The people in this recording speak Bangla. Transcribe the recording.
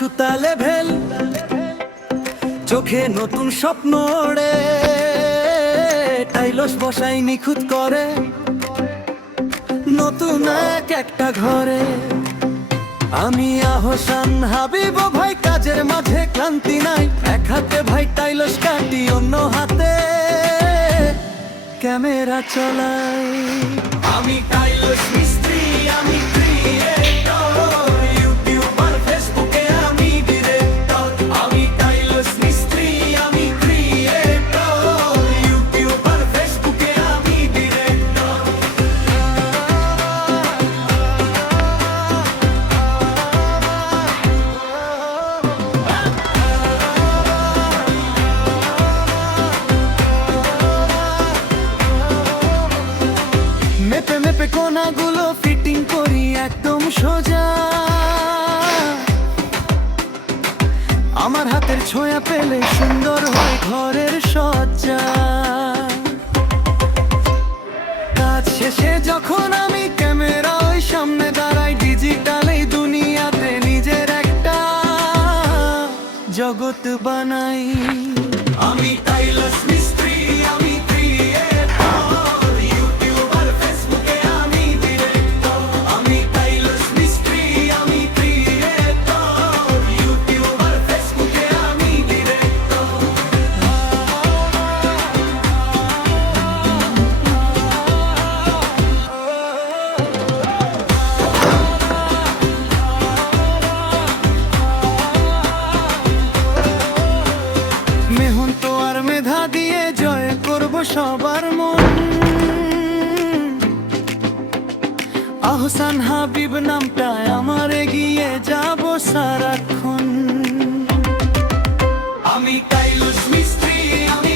সুতালে ভেল, চোখে নতুন স্বপ্ন ওড়ে, টাইলস বসাই নিখুঁত করে নতুন একটা ঘরে। আমি আহসান হাবিব ভাই, কাজের মাঝে ক্লান্তি নাই। এক হাতে ভাই টাইলস কাটি, অন্য হাতে ক্যামেরা চলাই। আমি টাইলস মিস্ত্রি, আমি ক্রিয়েটর, ইউটিউবার ফেসবুকে আমি ডিরেক্টর। আমি টাইলস মিস্ত্রি, আমি ক্রিয়েটর, ইউটিউবার ফেসবুকে আমি ডিরেক্টর। মেপে মেপে কোনাগুলো ফিটিং করি একদম সোজা। আমার হাতের ছোঁয়া পেলে সুন্দর হয় ঘরের সজ্জা। কাজ শেষে যখন আমি ক্যামেরা ওই সামনে দাঁড়াই, ডিজিটাল এই দুনিয়াতে নিজের একটা জগৎ বানাই। আমি টাইলস মিস্ত্রি, আমি ক্রিয়েটর, ইউটিউবার ফেসবুকে আমি ডিরেক্টর। আমি টাইলস মিস্ত্রি, আমি ক্রিয়েটর, ইউটিউবার ফেসবুকে আমি ডিরেক্টর। মেহনত আর মেধা দিয়ে জয় করব সবার মন। আহসান হাবিব নামটায় আমার এগিয়ে যাব সারাক্ষণ। আমি টাইলস মিস্ত্রি, আমি